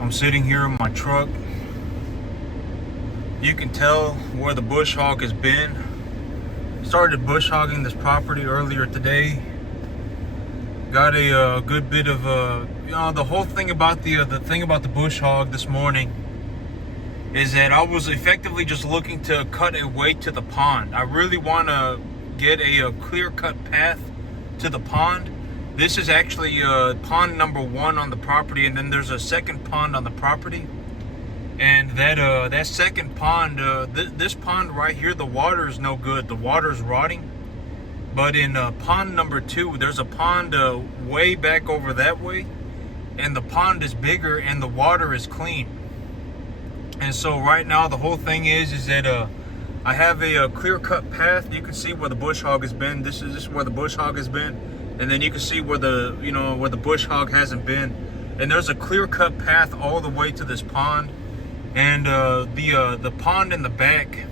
I'm sitting here in my truck. You can tell where the bush hog has been. Started bush hogging this property earlier today. Got a good bit of the whole thing about the thing about the bush hog this morning is that I was effectively just looking to cut a way to the pond. I really want to get a clear-cut path to the pond. This is actually pond number 1 on the property, and then there's a second pond on the property. And that second pond, this pond right here, the water is no good. The water is rotting. But in pond number 2, there's a pond way back over that way, and the pond is bigger and the water is clean. And so right now the whole thing is that I have a clear-cut path. You can see where the bush hog has been. This is where the bush hog has been, and then you can see where the bush hog hasn't been. And there's a clear-cut path all the way to this pond. And the pond in the back,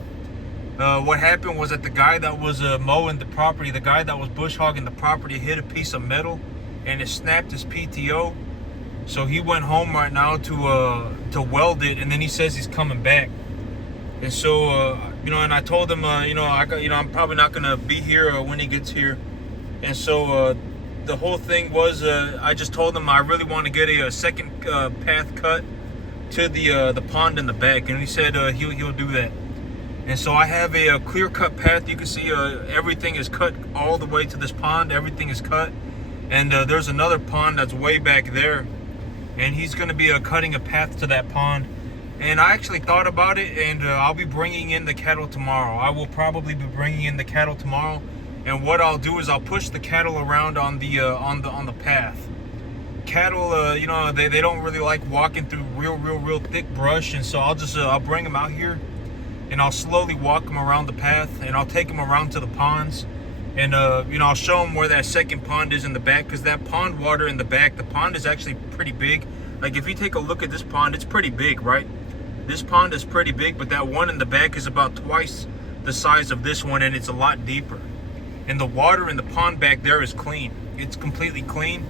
what happened was that the guy that was mowing the property, the guy that was bush hogging the property, hit a piece of metal and it snapped his PTO. So he went home right now to weld it, and then he says he's coming back. And so and I told him I'm probably not gonna be here when he gets here. And so the whole thing was I just told him I really want to get a second path cut to the pond in the back, and he said he'll do that. And so I have a clear-cut path. You can see everything is cut all the way to this pond. Everything is cut, and there's another pond that's way back there, and he's going to be cutting a path to that pond. And I actually thought about it, and I'll be bringing in the cattle tomorrow. I will probably be bringing in the cattle tomorrow, and what I'll do is I'll push the cattle around on the path. Cattle, they don't really like walking through real thick brush, and so I'll bring them out here, and I'll slowly walk them around the path, and I'll take them around to the ponds, and I'll show them where that second pond is in the back, because that pond water in the back, the pond is actually pretty big. Like if you take a look at this pond, it's pretty big, right? This pond is pretty big, but that one in the back is about twice the size of this one, and it's a lot deeper. And the water in the pond back there is clean. It's completely clean.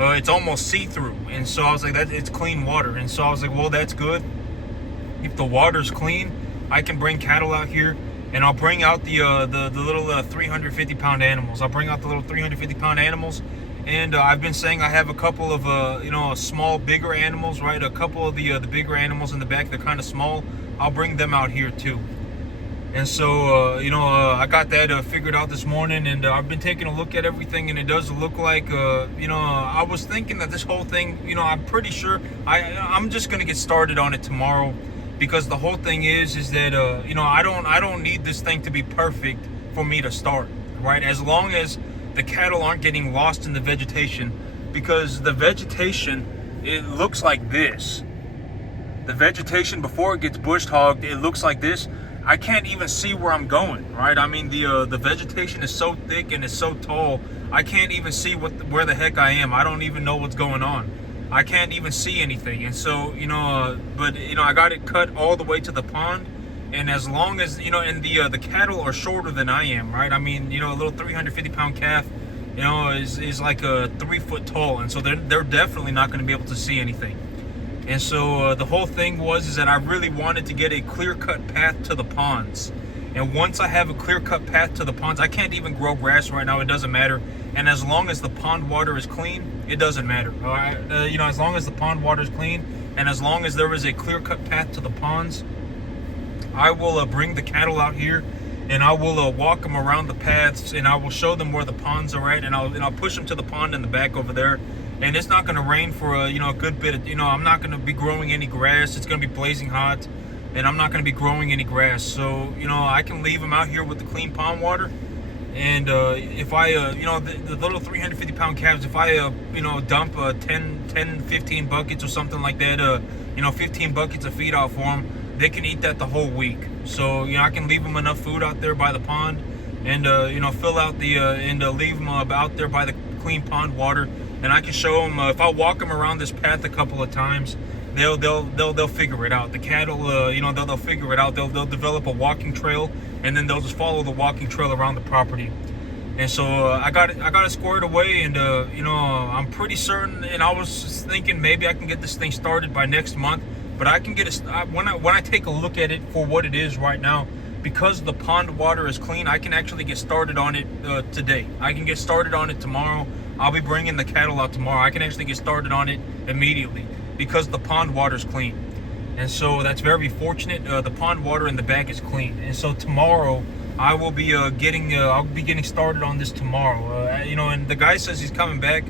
It's almost see-through, and so I was like, it's clean water. And so I was like, well, that's good. If the water's clean, I can bring cattle out here, and I'll bring out the little 350-pound animals. I'll bring out the little 350-pound animals, and I've been saying I have a couple of small, bigger animals, right? A couple of the bigger animals in the back, they're kind of small. I'll bring them out here too. And so, I got that figured out this morning, and I've been taking a look at everything, and it does look like, I was thinking that this whole thing, I'm pretty sure I'm just going to get started on it tomorrow, because the whole thing is that, I don't need this thing to be perfect for me to start, right? As long as the cattle aren't getting lost in the vegetation, because the vegetation, it looks like this. The vegetation before it gets bush hogged, it looks like this. I can't even see where I'm going, right? I mean, the vegetation is so thick and it's so tall, I can't even see where the heck I am. I don't even know what's going on. I can't even see anything. And so, I got it cut all the way to the pond. And as long as, and the cattle are shorter than I am, right? I mean, a little 350-pound calf, is like 3 foot tall. And so they're definitely not going to be able to see anything. And so the whole thing is that I really wanted to get a clear-cut path to the ponds. And once I have a clear-cut path to the ponds, I can't even grow grass right now. It doesn't matter. And as long as the pond water is clean, it doesn't matter. All right? As long as the pond water is clean, and as long as there is a clear-cut path to the ponds, I will bring the cattle out here, and I will walk them around the paths, and I will show them where the ponds are at, and I'll push them to the pond in the back over there. And it's not going to rain for a good bit of, I'm not going to be growing any grass. It's going to be blazing hot, and I'm not going to be growing any grass. So, I can leave them out here with the clean pond water. And if I, the little 350-pound calves, if I, dump 10, 15 buckets or something like that, 15 buckets of feed out for them, they can eat that the whole week. So, I can leave them enough food out there by the pond, and, fill out and leave them out there by the clean pond water. And I can show them, if I walk them around this path a couple of times, they'll figure it out. The cattle, they'll figure it out. They'll develop a walking trail, and then they'll just follow the walking trail around the property. And so I got it squared away, and I'm pretty certain. And I was just thinking maybe I can get this thing started by next month. But I can get it when I take a look at it for what it is right now, because the pond water is clean. I can actually get started on it today. I can get started on it tomorrow. I'll be bringing the cattle out tomorrow. I can actually get started on it immediately because the pond water is clean. And so that's very fortunate. The pond water in the back is clean. And so tomorrow I will be getting started on this tomorrow. And the guy says he's coming back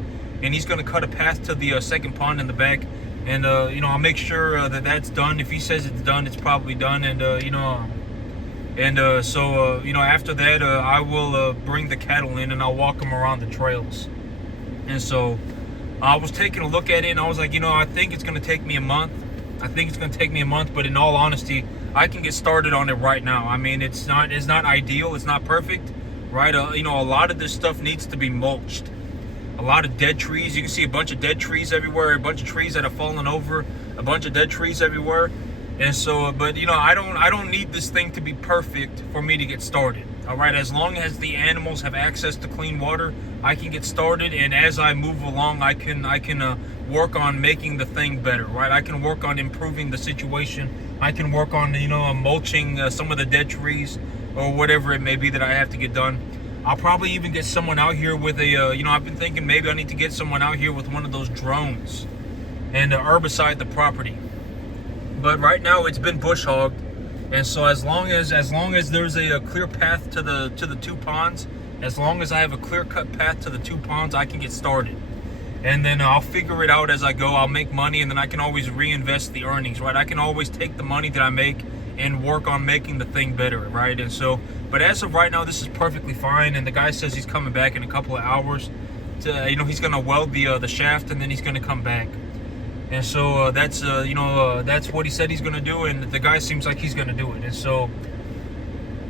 and he's going to cut a path to the second pond in the back. And I'll make sure that that's done. If he says it's done, it's probably done. And after that, I will bring the cattle in and I'll walk them around the trails. And so I was taking a look at it, and I was like, I think it's going to take me a month. But in all honesty, I can get started on it right now. I mean, it's not ideal. It's not perfect, right? A lot of this stuff needs to be mulched. A lot of dead trees. You can see a bunch of dead trees everywhere. A bunch of trees that have fallen over. A bunch of dead trees everywhere. And so, but I don't need this thing to be perfect for me to get started. All right, as long as the animals have access to clean water, I can get started. And as I move along, I can work on making the thing better. Right, I can work on improving the situation. I can work on mulching some of the dead trees or whatever it may be that I have to get done. I'll probably even get someone out here with I've been thinking maybe I need to get someone out here with one of those drones and herbicide the property. But right now it's been bush hogged, and so as long as there's a clear path to the two ponds, as long as I have a clear cut path to the two ponds, I can get started. And then I'll figure it out as I go. I'll make money, and then I can always reinvest the earnings, right? I can always take the money that I make and work on making the thing better, right? And so, but as of right now, this is perfectly fine. And the guy says he's coming back in a couple of hours. He's gonna weld the shaft, and then he's gonna come back. And so that's what he said he's gonna do, and the guy seems like he's gonna do it. And so,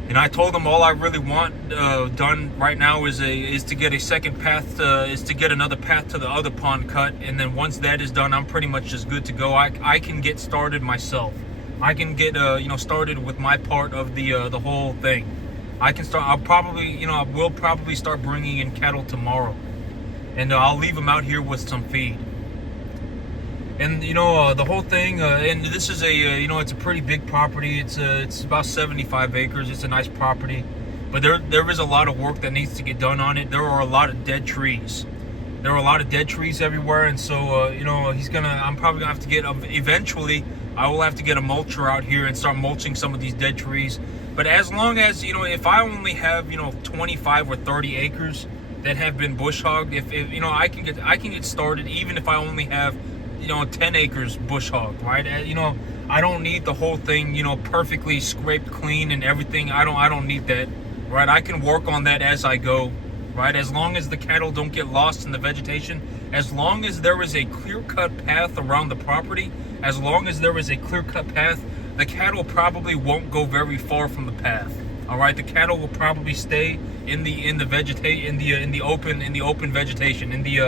and I told him all I really want done right now is to get a second path, is to get another path to the other pond cut. And then once that is done, I'm pretty much just good to go. I can get started myself. I can get started with my part of the whole thing. I can start. I will probably start bringing in cattle tomorrow, and I'll leave them out here with some feed. And the whole thing, and this is it's a pretty big property. It's about 75 acres. It's a nice property, but there is a lot of work that needs to get done on it. There are a lot of dead trees. There are a lot of dead trees everywhere, and so I'm probably gonna have to get eventually. I will have to get a mulcher out here and start mulching some of these dead trees. But as long as if I only have 25 or 30 acres that have been bush hogged, if I can get started, even if I only have 10 acres bush hogged, right? I don't need the whole thing perfectly scraped clean and everything. I don't need that, right? I can work on that as I go, right? As long as the cattle don't get lost in the vegetation, as long as there is a clear-cut path around the property, as long as there is a clear-cut path, the cattle probably won't go very far from the path. All right, the cattle will probably stay in the open vegetation, in the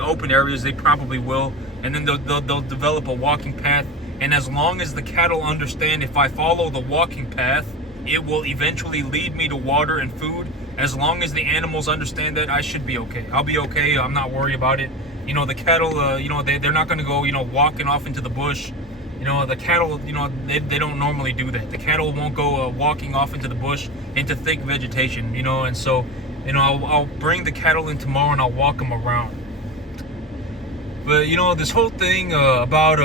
open areas. They probably will, and then they'll develop a walking path. And as long as the cattle understand, if I follow the walking path, it will eventually lead me to water and food. As long as the animals understand that, I should be okay. I'll be okay. I'm not worried about it. The cattle, they're not going to go, walking off into the bush. The cattle, they don't normally do that. The cattle won't go walking off into the bush, into thick vegetation, and so, I'll bring the cattle in tomorrow and I'll walk them around. But, this whole thing about,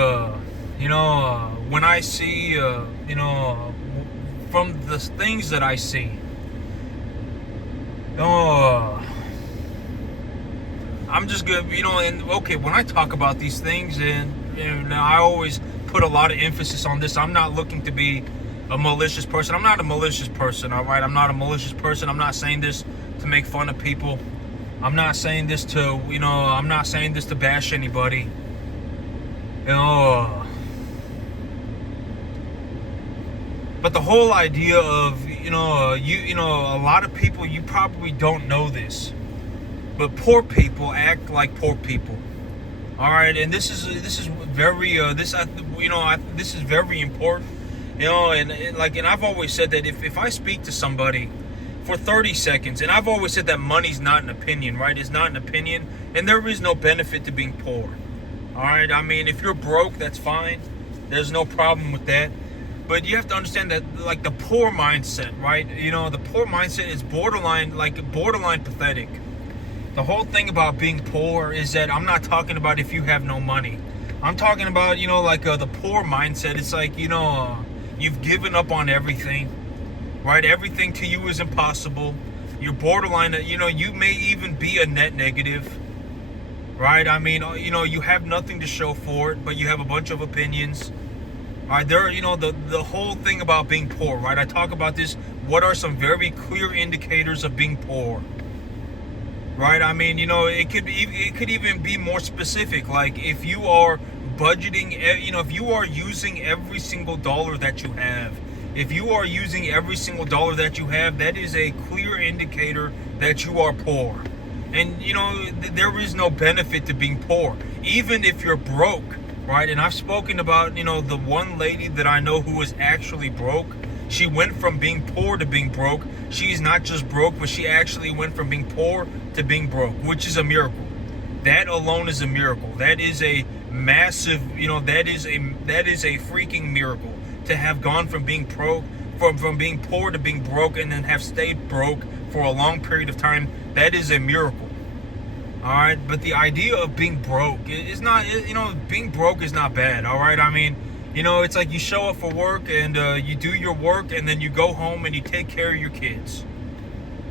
when I see, from the things that I see, I'm just good, and okay, when I talk about these things, and I always put a lot of emphasis on this. I'm not looking to be a malicious person. I'm not a malicious person, all right? I'm not a malicious person. I'm not saying this to make fun of people. I'm not saying this to, I'm not saying this to bash anybody. But the whole idea of, a lot of people, you probably don't know this, but poor people act like poor people. All right, and this is very this is very important. And I've always said that if I speak to somebody for 30 seconds. And I've always said that money's not an opinion, right? It's not an opinion, and there is no benefit to being poor. All right, I mean, if you're broke, that's fine. There's no problem with that. But you have to understand that, like, the poor mindset, right? You know, the poor mindset is borderline pathetic. The whole thing about being poor is that I'm not talking about if you have no money. I'm talking about, you know, like the poor mindset. It's like, you know, you've given up on everything, right? Everything to you is impossible. You're borderline, you know, you may even be a net negative, right? I mean, you know, you have nothing to show for it, but you have a bunch of opinions. All right, there, you know, the whole thing about being poor, right? I talk about this. What are some very clear indicators of being poor? Right? I mean, you know, it could even be more specific. Like, if you are budgeting, you know, if you are using every single dollar that you have, that is a clear indicator that you are poor. And, you know, there is no benefit to being poor, even if you're broke, right? And I've spoken about, you know, the one lady that I know who was actually broke. She went from being poor to being broke. She's not just broke, but she actually went from being poor to being broke, which is a miracle. That alone is a miracle. That is a massive, you know, that is a freaking miracle, to have gone from being from being poor to being broke, and then have stayed broke for a long period of time. That is a miracle. All right, but the idea of being broke is not, you know, being broke is not bad. All right, I mean, you know, it's like you show up for work and you do your work, and then you go home and you take care of your kids,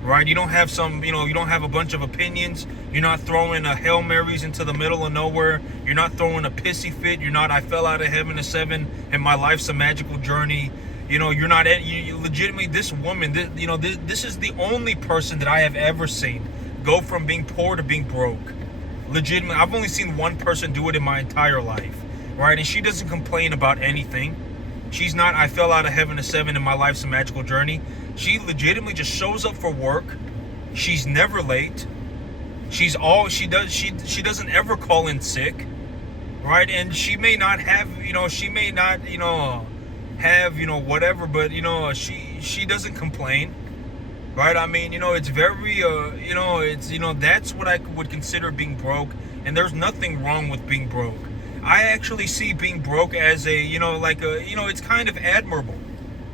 right? You don't have you don't have a bunch of opinions. You're not throwing a Hail Marys into the middle of nowhere. You're not throwing a pissy fit. You're not, I fell out of heaven to seven and my life's a magical journey. You know, you're not, you legitimately, this woman, this is the only person that I have ever seen go from being poor to being broke. Legitimately, I've only seen one person do it in my entire life, right? And she doesn't complain about anything. She's not, I fell out of heaven to seven and my life's a magical journey. She legitimately just shows up for work. She's never late. She doesn't ever call in sick, right? And she may not have, whatever, but, she doesn't complain, right? I mean, it's very, that's what I would consider being broke. And there's nothing wrong with being broke. I actually see being broke as it's kind of admirable.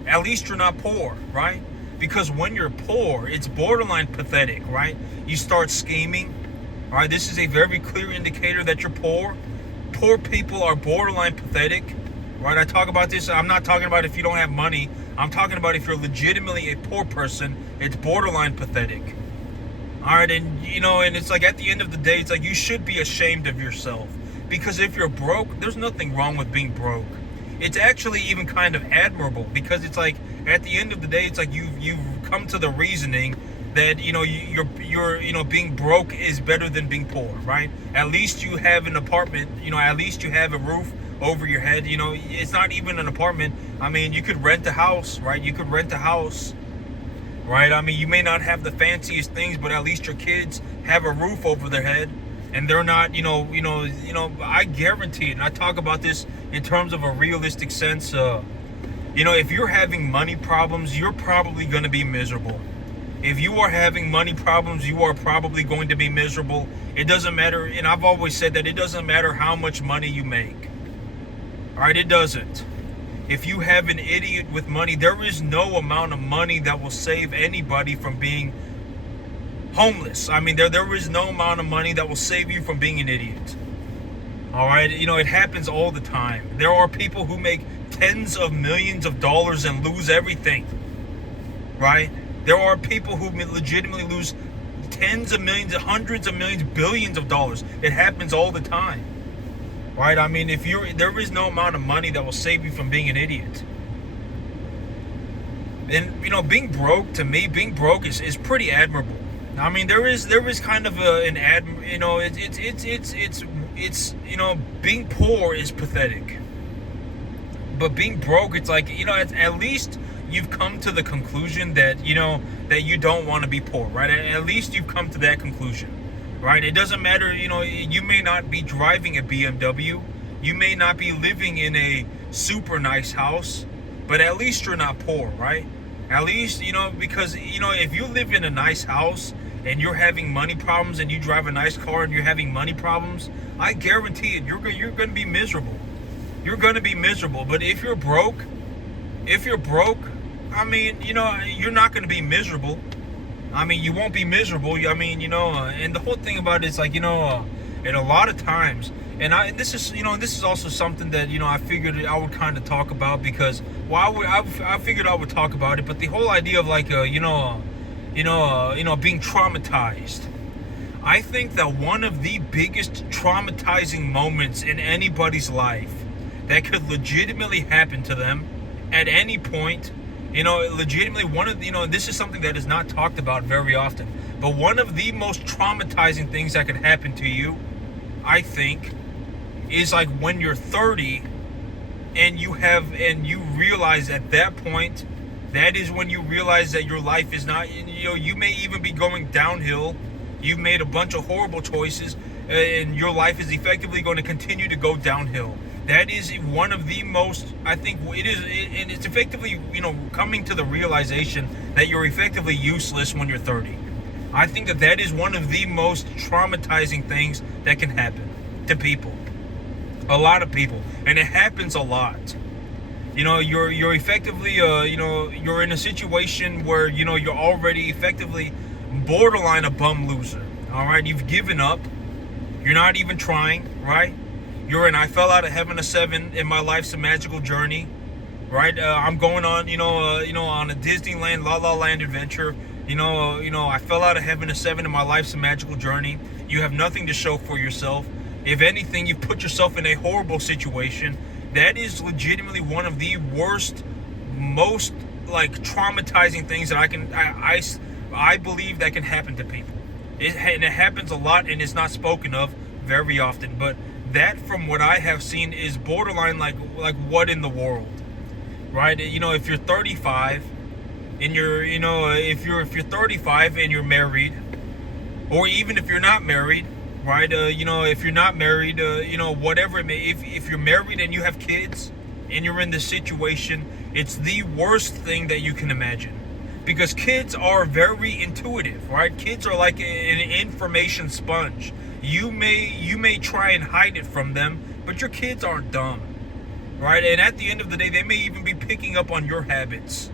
At least you're not poor, right? Because when you're poor, it's borderline pathetic, right? You start scheming, all right? This is a very clear indicator that you're poor. Poor people are borderline pathetic, right? I talk about this. I'm not talking about if you don't have money. I'm talking about if you're legitimately a poor person, it's borderline pathetic. All right, and it's like, at the end of the day, it's like you should be ashamed of yourself. Because if you're broke, there's nothing wrong with being broke. It's actually even kind of admirable, because it's like, at the end of the day, it's like you've come to the reasoning that you're being broke is better than being poor, right? At least you have an apartment, at least you have a roof over your head. It's not even an apartment. I mean, you could rent a house, right? You could rent a house, right? I mean, you may not have the fanciest things, but at least your kids have a roof over their head. And they're not, I guarantee it. And I talk about this in terms of a realistic sense. If you're having money problems, you're probably going to be miserable. If you are having money problems, you are probably going to be miserable. It doesn't matter. And I've always said that it doesn't matter how much money you make. All right, it doesn't. If you have an idiot with money, there is no amount of money that will save anybody from being homeless. I mean, there is no amount of money that will save you from being an idiot. All right, it happens all the time. There are people who make tens of millions of dollars and lose everything, right? There are people who legitimately lose tens of millions, hundreds of millions, billions of dollars. It happens all the time, right? I mean, there is no amount of money that will save you from being an idiot. And being broke, to me, is pretty admirable. I mean, there is kind of being poor is pathetic. But being broke, it's like, at least you've come to the conclusion that, that you don't want to be poor, right? At least you've come to that conclusion, right? It doesn't matter, you may not be driving a BMW. You may not be living in a super nice house, but at least you're not poor, right? At least, because, if you live in a nice house and you're having money problems, and you drive a nice car and you're having money problems, I guarantee it, you're going to be miserable. You're going to be miserable. But if you're broke, I mean, you're not going to be miserable. I mean, you won't be miserable. I mean, and the whole thing about it is like, and a lot of times, and this is also something that, I figured I would kind of talk about, because, well, I figured I would talk about it, but the whole idea of like, being traumatized. I think that one of the biggest traumatizing moments in anybody's life that could legitimately happen to them at any point, legitimately one of, this is something that is not talked about very often, but one of the most traumatizing things that could happen to you, I think, is like when you're 30 and you realize at that point, that is when you realize that your life is not, you may even be going downhill. You've made a bunch of horrible choices, and your life is effectively going to continue to go downhill. That is one of the most, I think it is, and it's effectively, coming to the realization that you're effectively useless when you're 30. I think that is one of the most traumatizing things that can happen to people. A lot of people. And it happens a lot. You're effectively, you're in a situation where, you're already effectively borderline a bum loser. All right? You've given up. You're not even trying, right? I fell out of heaven to 7 in my life's a magical journey, right? I'm going on, on a Disneyland, La La Land adventure. I fell out of heaven to 7 in my life's a magical journey. You have nothing to show for yourself. If anything, you've put yourself in a horrible situation. That is legitimately one of the worst, most like traumatizing things that I believe that can happen to people. And it happens a lot, and it's not spoken of very often. But that, from what I have seen, is borderline like what in the world, right? If you're 35 and if you're 35 and you're married, or even if you're not married, right? If you're not married, whatever it may, if you're married and you have kids and you're in this situation, it's the worst thing that you can imagine. Because kids are very intuitive, right? Kids are like an information sponge. You may try and hide it from them, but your kids aren't dumb, right? And at the end of the day, they may even be picking up on your habits,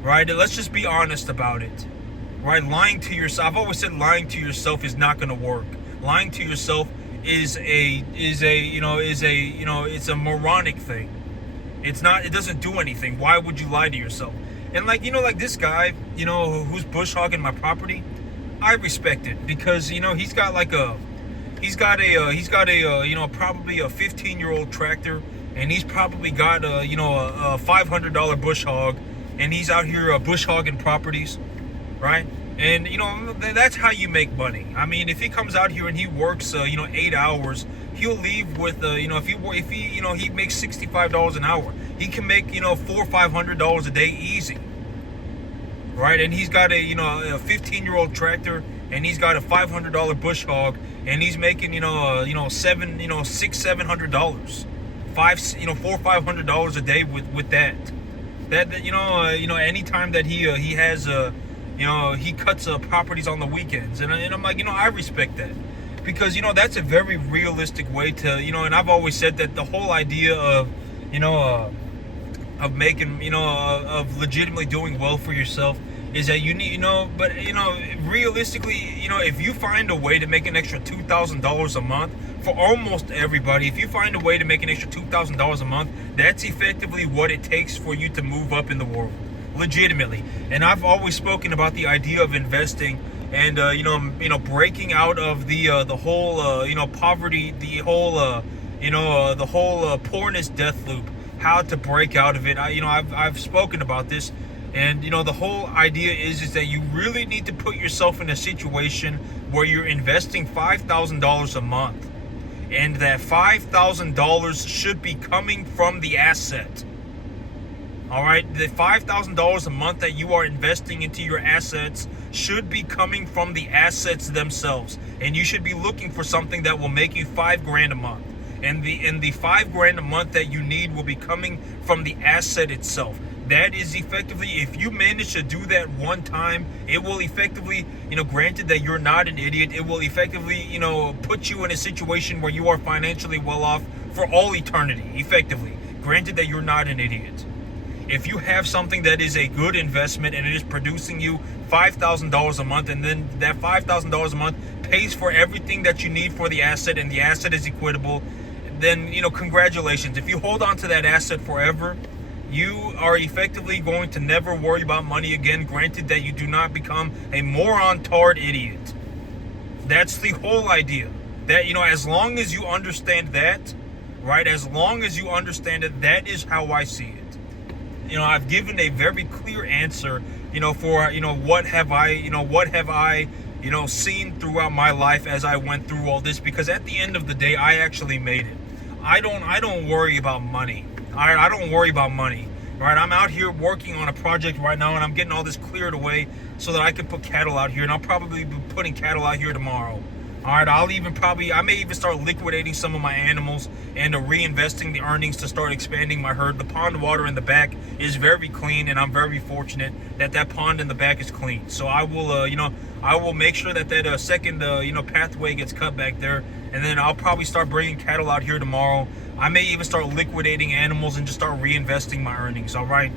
right? And let's just be honest about it, right? Lying to yourself. I've always said lying to yourself is not going to work. Lying to yourself is a moronic thing. It doesn't do anything. Why would you lie to yourself? And like this guy, who's bush hogging my property, I respect it, because he's got probably a 15-year-old tractor, and he's probably got a $500 bush hog, and he's out here bush hogging properties, right? And that's how you make money. I mean, if he comes out here and he works 8 hours, he'll leave with if he makes $65 an hour, he can make $400 or $500 a day easy, right? And he's got a 15-year-old tractor, and he's got a $500 bush hog, and he's making $600-$700, $400-$500 a day with that. Anytime that he has he cuts properties on the weekends, and I'm like, I respect that, because that's a very realistic way to, and I've always said that the whole idea of of making of legitimately doing well for yourself is that you need but realistically, if you find a way to make an extra $2,000 a month, for almost everybody, if you find a way to make an extra $2,000 a month, that's effectively what it takes for you to move up in the world, legitimately. And I've always spoken about the idea of investing, and breaking out of the whole poverty, the whole poorness death loop, how to break out of it. I've spoken about this. And the whole idea is that you really need to put yourself in a situation where you're investing $5,000 a month, and that $5,000 should be coming from the asset. All right, the $5,000 a month that you are investing into your assets should be coming from the assets themselves, and you should be looking for something that will make you $5,000 a month. And the $5,000 a month that you need will be coming from the asset itself. That is effectively, if you manage to do that one time, it will effectively, granted that you're not an idiot, it will effectively, put you in a situation where you are financially well off for all eternity, effectively. Granted that you're not an idiot. If you have something that is a good investment and it is producing you $5,000 a month, and then that $5,000 a month pays for everything that you need for the asset, and the asset is equitable, then, congratulations. If you hold on to that asset forever, you are effectively going to never worry about money again, granted that you do not become a moron tard idiot. That's the whole idea. That, as long as you understand that, right, as long as you understand it, that is how I see it. I've given a very clear answer, for, what have I, seen throughout my life as I went through all this, because at the end of the day, I actually made it. I don't worry about money. I don't worry about money, right? I'm out here working on a project right now, and I'm getting all this cleared away so that I can put cattle out here, and I'll probably be putting cattle out here tomorrow. All right, I may even start liquidating some of my animals and reinvesting the earnings to start expanding my herd. The pond water in the back is very clean, and I'm very fortunate that pond in the back is clean. So I will, I will make sure that second, pathway gets cut back there, and then I'll probably start bringing cattle out here tomorrow. I may even start liquidating animals and just start reinvesting my earnings. All right.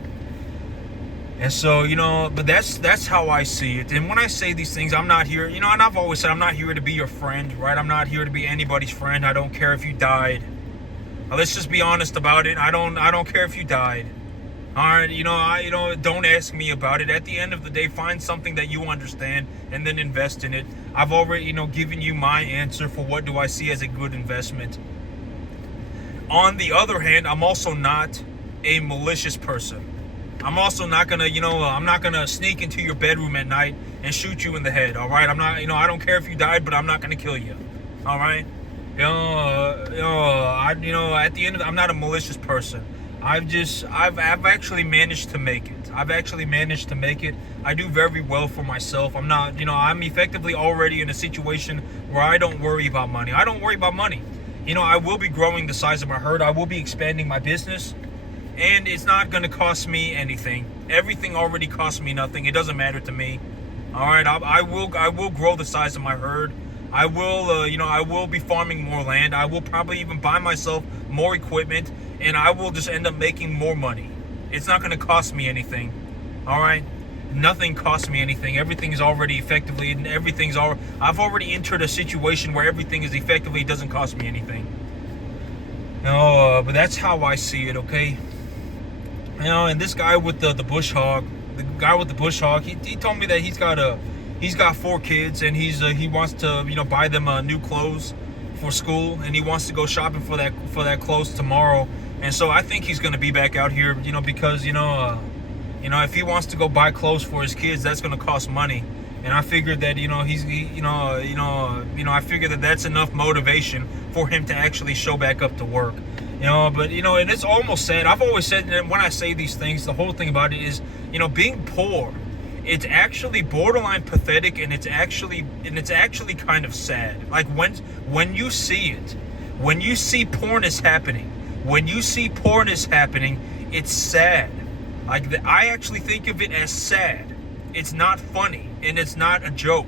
And so, but that's how I see it. And when I say these things, I'm not here, and I've always said I'm not here to be your friend, right? I'm not here to be anybody's friend. I don't care if you died. Let's just be honest about it. I don't care if you died. All right, don't ask me about it. At the end of the day, find something that you understand and then invest in it. I've already, given you my answer for what do I see as a good investment. On the other hand, I'm also not a malicious person. I'm also not gonna, I'm not gonna sneak into your bedroom at night and shoot you in the head. All right, I'm not, I don't care if you died, but I'm not gonna kill you. All right, at the end of, I'm not a malicious person. I've actually managed to make it. I do very well for myself. I'm not, I'm effectively already in a situation where I don't worry about money. I don't worry about money. I will be growing the size of my herd. I will be expanding my business. And it's not going to cost me anything. Everything already costs me nothing. It doesn't matter to me. All right, I will grow the size of my herd. I will, I will be farming more land. I will probably even buy myself more equipment, and I will just end up making more money. It's not going to cost me anything. All right, nothing costs me anything. Everything is already effectively, and I've already entered a situation where everything is effectively, it doesn't cost me anything. But that's how I see it. Okay. And this guy with the bush hog, he told me that he's got 4 kids, and he wants to buy them new clothes for school, and he wants to go shopping for that clothes tomorrow. And so I think he's going to be back out here, because if he wants to go buy clothes for his kids, that's going to cost money. And I figured that I figured that that's enough motivation for him to actually show back up to work. But and it's almost sad. I've always said that when I say these things, the whole thing about it is, being poor, it's actually borderline pathetic, and it's actually kind of sad. Like when you see it, when you see poorness happening, it's sad. I actually think of it as sad. It's not funny, and it's not a joke,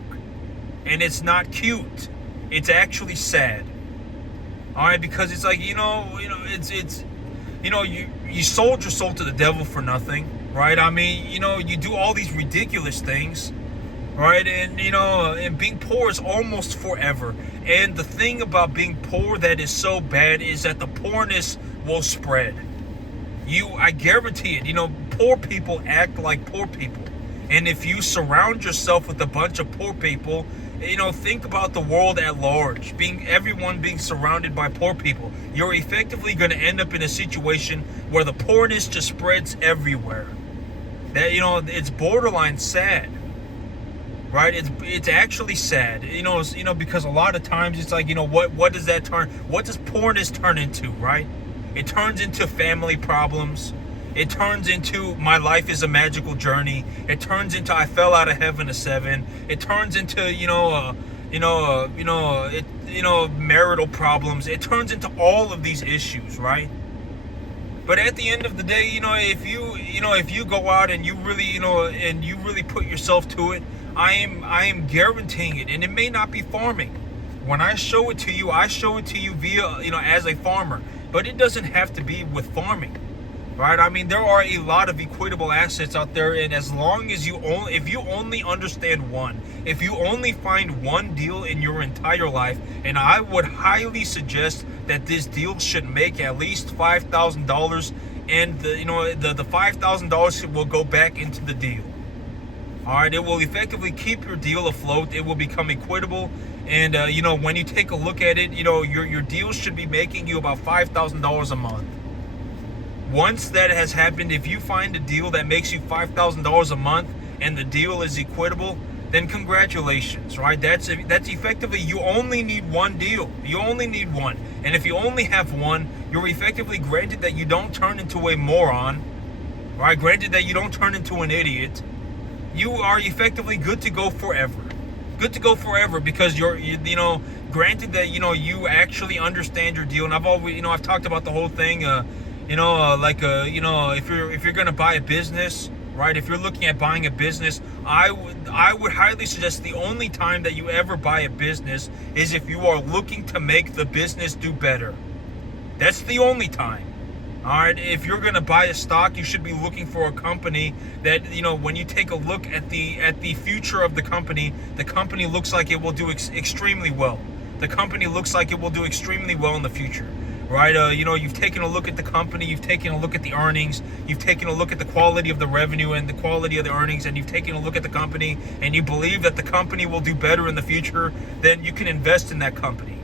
and it's not cute. It's actually sad. All right, because it's like, you sold your soul to the devil for nothing, right? I mean, you do all these ridiculous things, right? And, and being poor is almost forever. And the thing about being poor that is so bad is that the poorness will spread. I guarantee it, poor people act like poor people. And if you surround yourself with a bunch of poor people, think about the world at large, everyone being surrounded by poor people. You're effectively going to end up in a situation where the poorness just spreads everywhere. That, it's borderline sad, right? It's actually sad, because a lot of times it's like, what does poorness turn into, right? It turns into family problems. It turns into my life is a magical journey. It turns into I fell out of heaven to 7. It turns into marital problems. It turns into all of these issues, right? But at the end of the day, if you go out and you really put yourself to it, I am guaranteeing it. And it may not be farming. When I show it to you via, as a farmer. But it doesn't have to be with farming. Right? I mean, there are a lot of equitable assets out there, and as long as if you only understand one, if you only find one deal in your entire life, and I would highly suggest that this deal should make at least $5,000, and the $5,000 will go back into the deal. All right, it will effectively keep your deal afloat. It will become equitable, and when you take a look at it, your deal should be making you about $5,000 a month. Once that has happened, if you find a deal that makes you $5,000 a month and the deal is equitable, then congratulations, right? That's effectively, you only need one deal. You only need one. And if you only have one, you're effectively granted that you don't turn into a moron, right? Granted that you don't turn into an idiot. You are effectively good to go forever. Good to go forever because you're granted that, you actually understand your deal. And I've always, I've talked about the whole thing, if you're gonna buy a business, right? If you're looking at buying a business, I would highly suggest the only time that you ever buy a business is if you are looking to make the business do better. That's the only time. All right. If you're gonna buy a stock, you should be looking for a company that, when you take a look at the future of the company looks like it will do extremely well. The company looks like it will do extremely well in the future. Right, you've taken a look at the company, you've taken a look at the earnings, you've taken a look at the quality of the revenue and the quality of the earnings, and you've taken a look at the company, and you believe that the company will do better in the future, then you can invest in that company.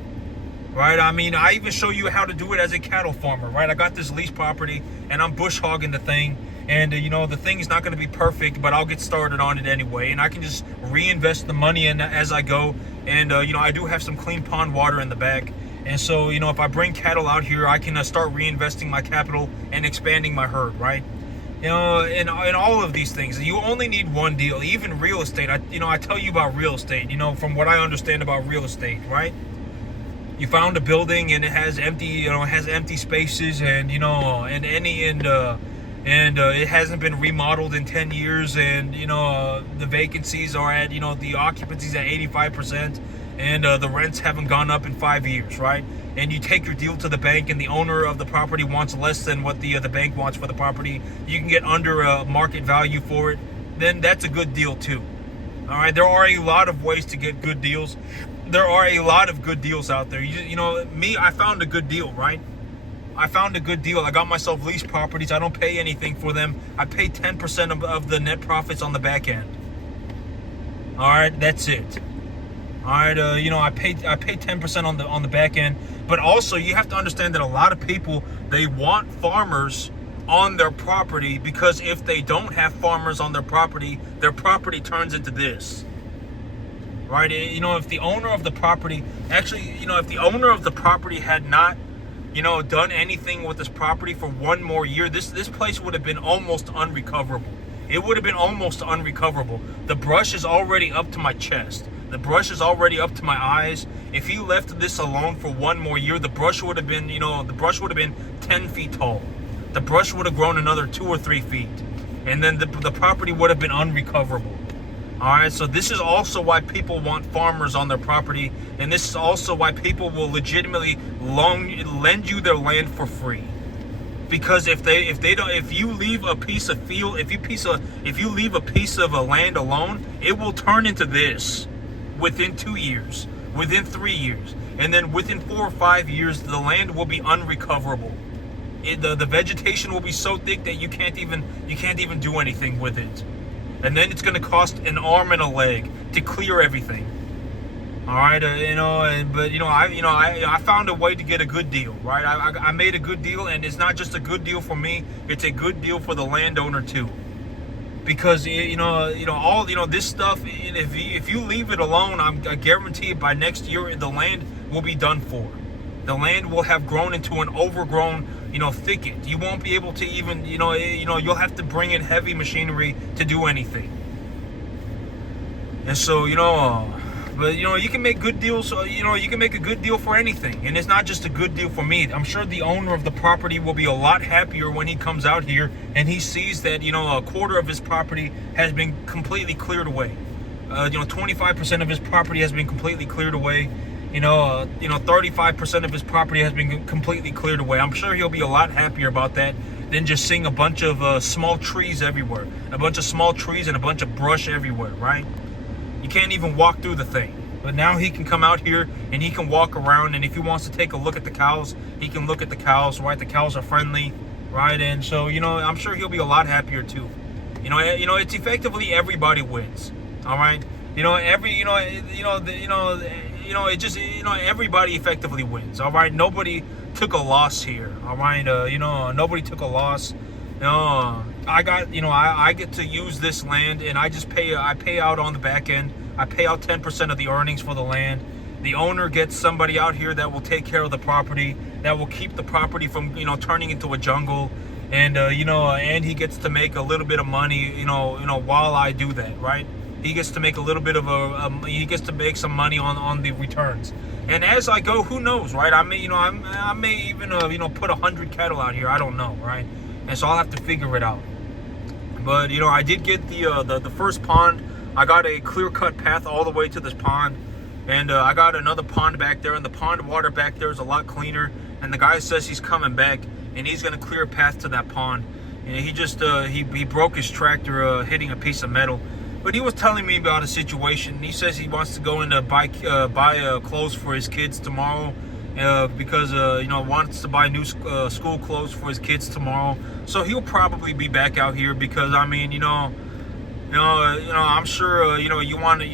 Right, I mean, I even show you how to do it as a cattle farmer, right? I got this lease property, and I'm bush hogging the thing, and the thing is not going to be perfect, but I'll get started on it anyway, and I can just reinvest the money in as I go, and I do have some clean pond water in the back. And so, if I bring cattle out here, I can start reinvesting my capital and expanding my herd, right? In all of these things, you only need one deal. Even real estate, I tell you about real estate, from what I understand about real estate, right? You found a building and it has empty spaces, and it hasn't been remodeled in 10 years, and the vacancies are at the occupancy's at 85%. And the rents haven't gone up in 5 years, right? And you take your deal to the bank, and the owner of the property wants less than what the bank wants for the property. You can get under market value for it. Then that's a good deal too. All right, there are a lot of ways to get good deals. There are a lot of good deals out there. I found a good deal, right? I found a good deal. I got myself lease properties. I don't pay anything for them. I pay 10% of the net profits on the back end. All right, that's it. All right, I pay 10% on the back end, but also you have to understand that a lot of people, they want farmers on their property, because if they don't have farmers on their property turns into this. Right? If the owner of the property had not, done anything with this property for one more year, this place would have been almost unrecoverable. It would have been almost unrecoverable. The brush is already up to my chest. The brush is already up to my eyes. If he left this alone for one more year, the brush would have been, 10 feet tall. The brush would have grown another 2 or 3 feet. And then the property would have been unrecoverable. All right, so this is also why people want farmers on their property. And this is also why people will legitimately lend you their land for free. Because if you leave a piece of field, if you leave a piece of a land alone, it will turn into this. Within 2 years, within 3 years, and then within 4 or 5 years, the land will be unrecoverable. The vegetation will be so thick that you can't even do anything with it, and then it's going to cost an arm and a leg to clear everything. All right, I found a way to get a good deal, right? I made a good deal, and it's not just a good deal for me; it's a good deal for the landowner too. Because this stuff, if you leave it alone, I guarantee it, by next year the land will be done for. The land will have grown into an overgrown, thicket. You won't be able to even, you'll have to bring in heavy machinery to do anything. And so, But you can make good deals. You can make a good deal for anything, and it's not just a good deal for me. I'm sure the owner of the property will be a lot happier when he comes out here and he sees that a quarter of his property has been completely cleared away. 25% of his property has been completely cleared away. 35% of his property has been completely cleared away. I'm sure he'll be a lot happier about that than just seeing a bunch of small trees everywhere, a bunch of small trees and a bunch of brush everywhere, right? You can't even walk through the thing. But now he can come out here and he can walk around, and if he wants to take a look at the cows, he can look at the cows, right? The cows are friendly, right? And so, I'm sure he'll be a lot happier too. It's effectively everybody wins. All right? Everybody effectively wins. All right? Nobody took a loss here. All right? Nobody took a loss. I get to use this land, and I pay out on the back end. I pay out 10% of the earnings for the land. The owner gets somebody out here that will take care of the property, that will keep the property from turning into a jungle, and and he gets to make a little bit of money while I do that, right? He gets to make a little bit of he gets to make some money on the returns. And as I go, who knows, right? I may even put 100 cattle out here. I don't know, right? And so I'll have to figure it out. But I did get the first pond. I got a clear-cut path all the way to this pond, and I got another pond back there, and the pond water back there is a lot cleaner. And the guy says he's coming back, and he's gonna clear a path to that pond. And he just he broke his tractor hitting a piece of metal. But he was telling me about a situation. He says he wants to go in to buy clothes for his kids tomorrow. Because wants to buy new school clothes for his kids tomorrow, so he'll probably be back out here because I'm sure you want to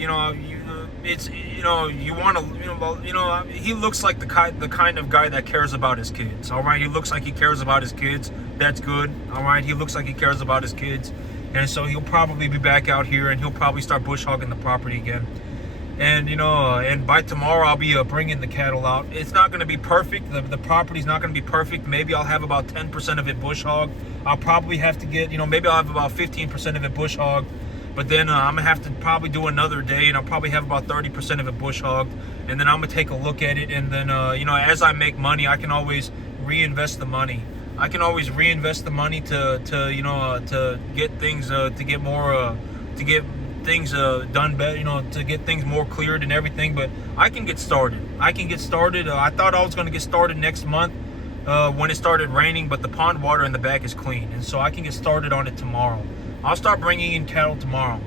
he looks like the kind of guy that cares about his kids. All right, he looks like he cares about his kids. That's good. All right, he looks like he cares about his kids, and so he'll probably be back out here, and he'll probably start bush hogging the property again. And and by tomorrow I'll be bringing the cattle out. It's not going to be perfect. The property's not going to be perfect. Maybe I'll have about 10% of it bush hogged. I'll probably have to get maybe I'll have about 15% of it bush hogged. But then I'm gonna have to probably do another day, and I'll probably have about 30% of it bush hogged. And then I'm gonna take a look at it, and then as I make money, I can always reinvest the money. I can always reinvest the money to get things to get more to get things done better, to get things more cleared and everything. But I can get started. I thought I was going to get started next month when it started raining, but the pond water in the back is clean, and so I can get started on it tomorrow. I'll start bringing in cattle tomorrow.